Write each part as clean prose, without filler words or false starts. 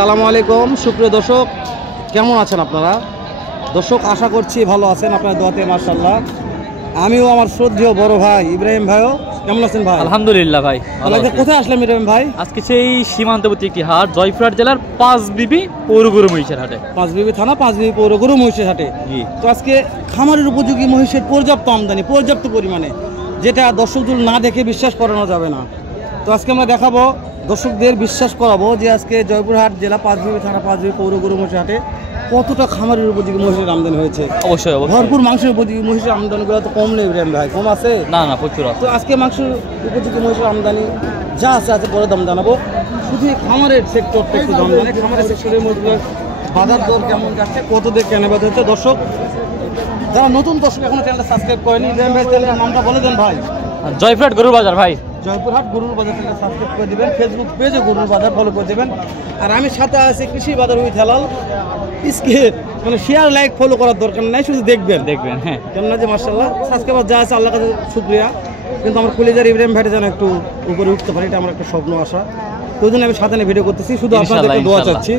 আসসালামু আলাইকুম সুপ্রিয় দর্শক, কেমন আছেন আপনারা? দর্শক আশা করছি ভালো আছেন, আপনার দোয়াতে মাশাআল্লাহ। আমিও আমার শ্রদ্ধেয় বড় ভাই ইব্রাহিম ভাইও কেমন আছেন ভাই? আলহামদুলিল্লাহ ভাই। কোথায় আসলাম ইব্রাহিম ভাই? আজকে সেই সীমান্তবর্তী একটি হাট, জয়পুরহাট জেলার পাঁচবিবি পৌর গরু মহিষের হাটে, পাঁচবিবি থানা পাঁচবিবি পৌর গরু মহিষের হাটে। তো আজকে খামারের উপযোগী মহিষের পর্যাপ্ত আমদানি, পর্যাপ্ত পরিমাণে, যেটা দর্শকদের না দেখে বিশ্বাস করানো যাবে না। তো আজকে আমরা দেখাবো, দর্শকদের বিশ্বাস করাবো যে আজকে জয়পুরহাট জেলা পাঁচবিবি থানা পাঁচবিবি পৌর গরু মহিষের হাটে কতটা খামারের উপযোগী মহিষের আমদানি হয়েছে। অবশ্যই ভরপুর মাংসের উপযোগী মহিষের আমদানিগুলো তো কম নেই ইব্রাহিম ভাই, কম আছে না? না, প্রচুর। তো আজকে মাংসের উপযোগী মহিষের আমদানি যা আছে আছে পরে দাম জানাবো। শুধু খামারের সেক্টরটা একটু দাম জানে, খামারের সেক্টরের মধ্যে বাজার দর কেমন যাচ্ছে, কত দিয়ে কেনাবেচা হচ্ছে। দর্শক যারা নতুন দর্শক এখনো চ্যানেলটা সাবস্ক্রাইব করেনি, ইব্রাহিম ভাই চ্যানেলের নামটা বলে দেন ভাই। জয়পুরহাট গরুর বাজার ভাই, জয়পুরহাট গরুর বাজার চ্যানেলটা সাবস্ক্রাইব করে দেবেন, ফেসবুক পেজে গরুর বাজার ফলো করে দেবেন। আর আমি সাথে আছি কৃষি বাজার উইথ হেলাল, মানে শেয়ার লাইক ফলো করার দরকার নাই, শুধু দেখবেন। হ্যাঁ, কেননা যে মাশাআল্লাহ সাবস্ক্রাইবার যা আছে আল্লাহর কাছে শুকরিয়া, কিন্তু আমার কলিজার ইব্রাহিম ভাইটা যেন একটু উপরে উঠতে পারে, এটা আমার একটা স্বপ্ন আশা। তো ওই জন্য আমি সাথে ভিডিও করতেছি, শুধু আপনাদেরকে দোয়া চাচ্ছি,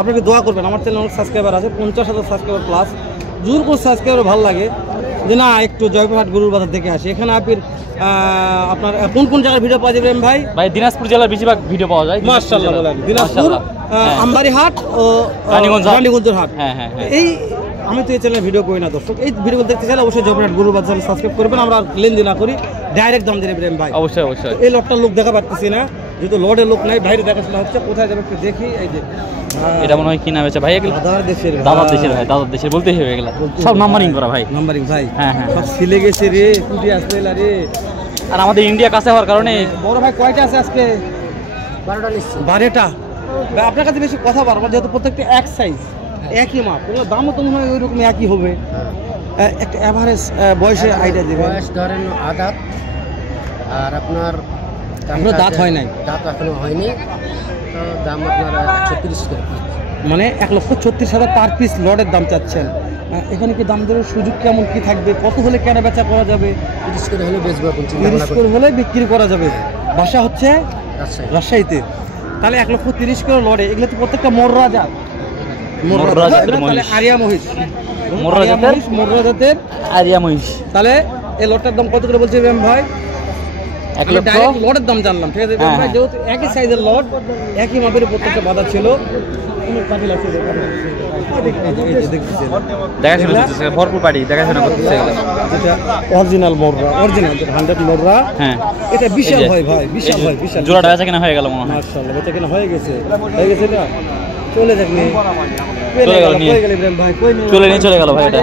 আপনাকে দোয়া করবেন। আমার চ্যানেলে অনেক সাবস্ক্রাইবার আছে, 50,000 সাবস্ক্রাইবার প্লাস। জোর করে সাবস্ক্রাইবার ভালো লাগে যে না একটু জয়পুরহাট গরুর বাজার দেখে আসি। এখানে আপনার কোন কোন জায়গায় ভিডিও পাওয়া যাবে ভাই? ভাই দিনাজপুর জেলার বেশিরভাগ ভিডিও পাওয়া যায়। মাশাআল্লাহ, দিনাজপুর আমবাড়ি হাট ও রানীগঞ্জের হাট। এই আমি তো এই চ্যানেলে ভিডিও করি না দর্শক, এই ভিডিও দেখতে চাইলে অবশ্যই জয়পুরহাট গরুর বাজার চ্যানেল সাবস্ক্রাইব করবেন। আমরা লেনদেন না করি, ডাইরেক্ট দাম দেন ইব্রাহিম ভাই। অবশ্যই অবশ্যই। এই লোকটার লোক দেখা পাচ্ছি না, যেহেতু লোডের লোক নাই, বাইরে দেখাশোনা হচ্ছে। কোথায় যাবে একটু দেখি। এই যে এটা মনে হয় কি নাম আছে ভাই? এগুলো দাদার দেশের, দাদার দেশের ভাই, দাদার দেশের বলতেই হবে এগুলা সব নাম্বারিং করা ভাই। নাম্বারিং ভাই, হ্যাঁ হ্যাঁ, সব সিলে গেছে রে, কুটি আসবে রে। আর আমাদের ইন্ডিয়া কাছে হওয়ার কারণে বড় ভাই কয়টা আছে আজকে? 12টা নিচ্ছি। 12টা ভাই, আপনার কাছে বেশি কথা বলবো, যেহেতু প্রত্যেকটা এক সাইজ, একই মাপ, ওগুলো দামও তো মনে হয় ওই রকম একই হবে। একটা অ্যাভারেজ বয়সের আইডিয়া দেবেন। বয়স ধরেন আদাত, আর আপনার দাঁত হয় নাই, দাঁত এখনো হয়নি। তো দাম আপনার 130 টাকা, মানে 1,36,000 পার পিস লটের দাম চাচ্ছেন। এখানে কি দাম দরের সুযোগ কেমন কি থাকবে? কত হলে কেনা বেচা করা যাবে? 30 করে হলে বেচবো, 30 করে হলে বিক্রি করা যাবে। বাসা হচ্ছে রাজশাহীতে, তাহলে 1,30,000 করে লড়ে। এগুলো তো প্রত্যেকটা মোররা জাত, তাহলে আরিয়া মহিষ, মোররা জাতের আরিয়া মহিষ। তাহলে এই লটটার দাম কত করে বলছে ইব্রাহিম ভাই? 1 লক্ষ। লটের দাম জানলাম, ঠিক আছে ভাই, যেহেতু একই সাইজের লট, একই মাপের প্রত্যেকটা বাজার ছিল। ভরপুর পাটি দেখাশোনা করতেছে, অরিজিনাল মোররা, অরিজিনাল 100 মোররা। হ্যাঁ, এটা বিশাল হয় ভাই, বিশাল হয়, বিশাল। জোড়াটা বেচা কেনা হয়ে গেল মনে হয়। মাশাআল্লাহ, বেচা কেনা হয়ে গেছে, হয়ে গেছে না? চলে যাক নি, চলে গেল ইব্রাহিম ভাই, কই নি, চলে গেল ভাই। এটা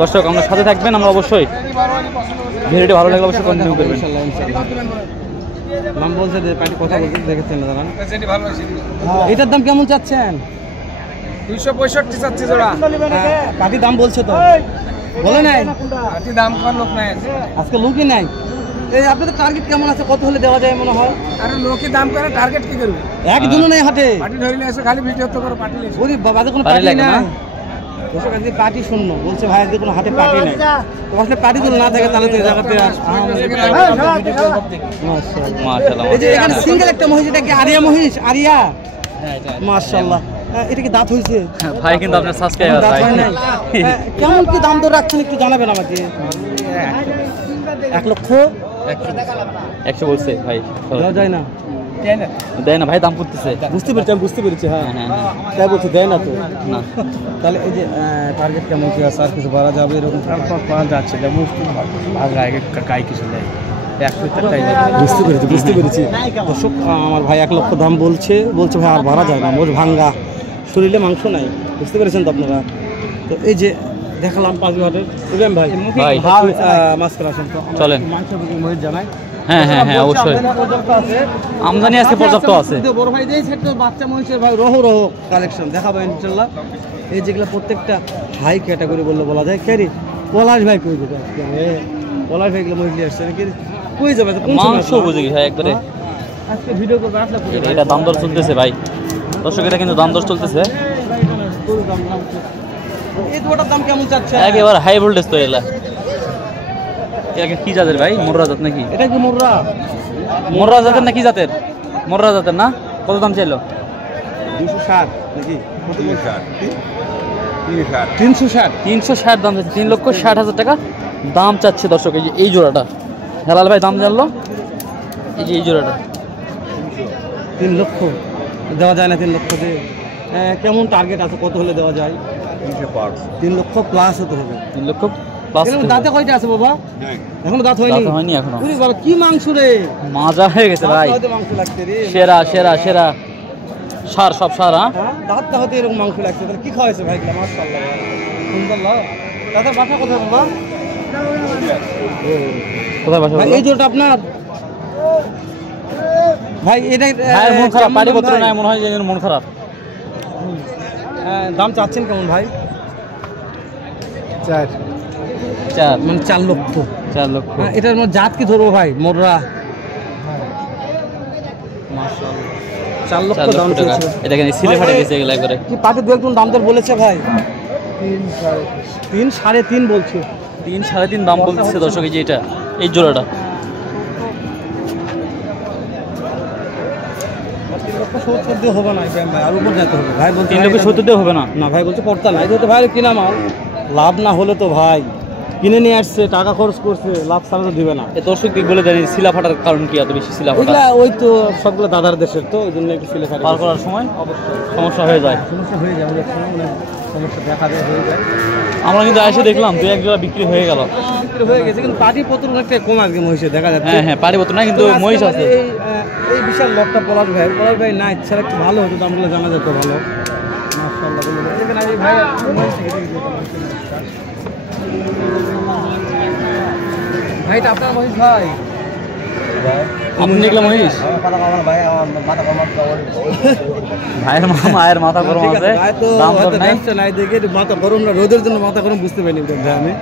দর্শক আমরা সাথে থাকবেন, আমরা অবশ্যই ভিডিওটি ভালো লাগলে অবশ্যই কন্টিনিউ করবেন ইনশাআল্লাহ, ইনশাআল্লাহ। নাম বলছে যে পাটি কথা বলতে দেখেছেন না জানেন? এটার দাম কেমন চাচ্ছেন? 265 চাচ্ছি জোড়া। পাটি দাম বলছে তো, বলে নাই পাটি দাম কোন লোক নাই আজকে, লোকই নাই। এই আপনাদের টার্গেট কেমন আছে, কত হলে দেওয়া যায় মনে হয়? আরে লোকই দাম করে, টার্গেট কি করবে? একদিনও নাই হাটে, পাটি ধরিলে এসে খালি ভিডিও তো করে পাটি লেছে। ওরে বাবা, কোনো পাটি নাই। দর্শক আজকে পাটি শূন্য বলছে ভাই, আজকে কোনো হাটে পাটি নাই। তো আসলে পাটি যদি না থাকে তাহলে তো এই জায়গাতে মাশাআল্লাহ। এই যে এখানে সিঙ্গেল একটা মহিষ, এটা কি আরিয়া মহিষ? আরিয়া, মাশাআল্লাহ। এটা কি দাঁত হইছে ভাই? কিন্তু আপনার সাবস্ক্রাইবার ভাই, কেমন কি দাম দর রাখছেন একটু জানাবেন আমাকে। 1,100 বলছে ভাই, দেওয়া যায় না? দেয় না ভাই, দাম করতেছে। বুঝতে পেরেছি, আমি বুঝতে পেরেছি। হ্যাঁ, তাই বলছে দেয় না তো না। তাহলে এই যে টার্গেট কেমন কি আছে, আর কিছু বাড়া যাবে এরকম পাওয়া যাচ্ছে না, গাই কিছু নেই। বুঝতে পেরেছি, বুঝতে পেরেছি। দর্শক আমার ভাই 1 লক্ষ দাম বলছে ভাই আর ভাড়া যায় না, মোট ভাঙ্গা, শরীরে মাংস নাই, বুঝতে পেরেছেন তো আপনারা। তো এই যে দেখালাম পাঁচঘাটের ইব্রাহিম ভাই, মাছ করে আসেন তো, চলেন মাংস মহিষ জানাই। হ্যাঁ হ্যাঁ হ্যাঁ, অবশ্যই আমদানি আছে, পর্যাপ্ত আছে। বড় ভাই এই সেক্টর বাচ্চা মহিষের ভাই রহ কালেকশন দেখাবো ইনশাআল্লাহ। এই যেগুলো প্রত্যেকটা হাই ক্যাটাগরি বলা যায়। ক্যারি পলাশ ভাই কই যাবে আজকে? পলাশ ভাই এগুলো মহিষ নিয়ে আসছে নাকি, কই যাবে? মাংস বুঝি ভাই একবারে। আজকে ভিডিও করবো, আসলে এটা দাম দর চলতেছে ভাই, দর্শক এটা কিন্তু দাম দর চলতেছে। এই দুটোটার দাম কেমন চাচ্ছে? একেবারে হাই ভোল্টেজ তো এলা। এটা কি জাতের ভাই? মোররা জাত নাকি? এটা কি মোররা? মোররা জাতের নাকি জাতের? মোররা জাতের না? কত দাম চাইলো? 260 নাকি? 360 360 দাম চাচ্ছে, 3,60,000 টাকা দাম চাচ্ছে দর্শক। এই যে এই জোড়াটা হেলাল ভাই দাম জানলো, এই যে এই জোড়াটা 3 লক্ষ দেওয়া যায় না? 3 লক্ষ দিয়ে কেমন টার্গেট আছে, কত হলে দেওয়া যায়? 3 লক্ষ প্লাস হতে হবে। 3 লক্ষ প্লাস। দাঁতে কয়টা আছে বাবা? এখনো দাঁত হয়নি? দাঁত হয়নি এখনো। ওরে বাবা কি মাংস রে, মাজা হয়ে গেছে ভাই, দাঁত হতে মাংস লাগছে রে। সেরা সেরা সেরা সার, সব সার। হ্যাঁ হ্যাঁ দাঁতটা হতে এরকম মাংস লাগছে, তাহলে কি খাওয়াইছে ভাই? মাশাআল্লাহ ভাই, সুন্দর লাভ। দাদার বাসা কোথায় বাবা? কোথায় বাসা? ভাই এই জোড়াটা আপনার ভাই? এটা ভাই মন খারাপ, পানিপত্র নাই মনে হয়, যে মন খারাপ। দাম চাচ্ছেন কেমন ভাই? 4 মানে 4 লক্ষ। 4 লক্ষ। এটার মধ্যে জাত কি ধরবো ভাই? মোররা 4 লক্ষ 4 দাম লক্ষ টাকা। চলছে। এটা কেন সিলে ফাটে গেছে এগুলা করে? কি পাতে দু একজন দাম দর বলেছে ভাই? 3 3.5 বলছে। 3 3.5 দাম বলতেছে দর্শক। এই যে এটা এই জোড়াটা 3,70,000 দিয়ে হবে না ইব্রাহিম ভাই, আর উপর যেতে হবে ভাই। বলছে 3,70,000 দিয়ে হবে না। না ভাই, বলছে পড়তা নাই যেহেতু ভাই কিনা মাল, লাভ না হলে তো ভাই কিনে নিয়ে আসছে, টাকা খরচ করছে, লাভ ছাড়া তো দিবে না। এ দর্শক বলে জানি সিলা ফাটার কারণ কি এত বেশি সিলা ফাটা? এগুলা ওই তো সবগুলো দাদার দেশের, তো ওই জন্য একটু সিলে খাটে পার করার সময় সমস্যা হয়ে যায়। সমস্যা হয়ে যায়, অনেক সময় অনেক সমস্যা দেখা দেয়, হয়ে যায়। আমরা কিন্তু এসে দেখলাম 2-1 জোড়া বিক্রি হয়ে গেল। বিক্রি হয়ে গেছে, কিন্তু পাটি পত্র অনেকটা কম আজকে মহিষে দেখা যাচ্ছে। হ্যাঁ হ্যাঁ, পারিবত না কিন্তু তো আজকে মহিষ আমাদের আছে। এই বিশাল লটটা পলাশ ভাই না ইচ্ছা একটু ভালো হতো, দামগুলো জানা যেত ভালো। মাশাআল্লাহ বলে দেখেন এই ভাই ভাইটা আপনার মহিষ ভাই? আপনি দেখলাম মহিষ ভাইয়ের মায়ের মাথা গরম ঠিক আছে, ভাই, তো দাম দর হয়তো নাই। ব্যবসা নাই দেখে একটু মাথা গরম না, রোদের জন্য মাথা গরম বুঝতে পারিনি ভাই আমি।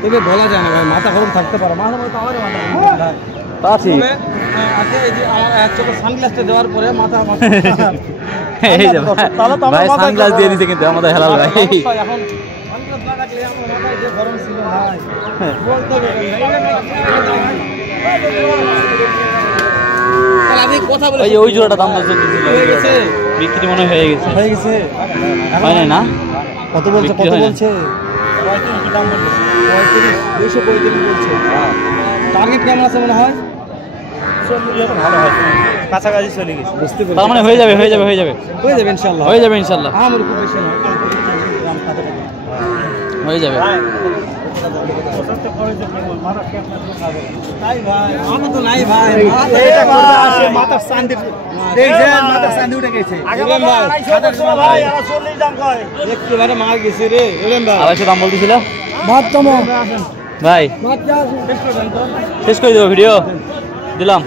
তবে বলা যায় না ভাই, মাথা গরম থাকতে পারে, মাথা গরম তো আমারও মাথা গরম ভাই। তা ঠিক। তবে, আজকে এই যে আমার এক চোখে সানগ্লাসটা দেওয়ার পরে মাথা এই যে তাহলে তো আমার ভাই মাথায় সানগ্লাস গরম। দিয়ে দিছে কিন্তু আমাদের হেলাল ভাই। অবশ্যই, এখন সানগ্লাস না রাখলে আমার মাথায় যে গরম ছিল ভাই, বলতে হবে ভাই। তাহলে আমি কথা বলি, ওই যে ওই জোড়াটা দাম দর চলতেছিল, হয়ে গেছে? বিক্রি মনে হয় হয়ে গেছে। হয়ে গেছে? হয় নাই না? কত বলছে? বিক্রি কত হয় না। বলছে? 35, 235 বলছে। টার্গেট কেমন আছে মনে হয়? ভালো হয়, কাছাকাছি চলে গেছে। বুঝতে পেরেছি। তার মানে হয়ে যাবে হয়ে যাবে হয়ে যাবে হয়ে যাবে ইনশাআল্লাহ। হয়ে যাবে ইনশাল্লাহ, আমার খুব বেশি না, গ্রাম কাছাকাছি। হয়ে যাবে। তাই ভাই, আমার তো নাই ভাই। মাথার চান্দি উঠে গেছে। একেবারে মার গেছে রে এলেন ভাই। 250 দাম বলতেছিল ভাত ভাই। ভাত যা আছে। শেষ করে দেবো ভিডিও দিলাম।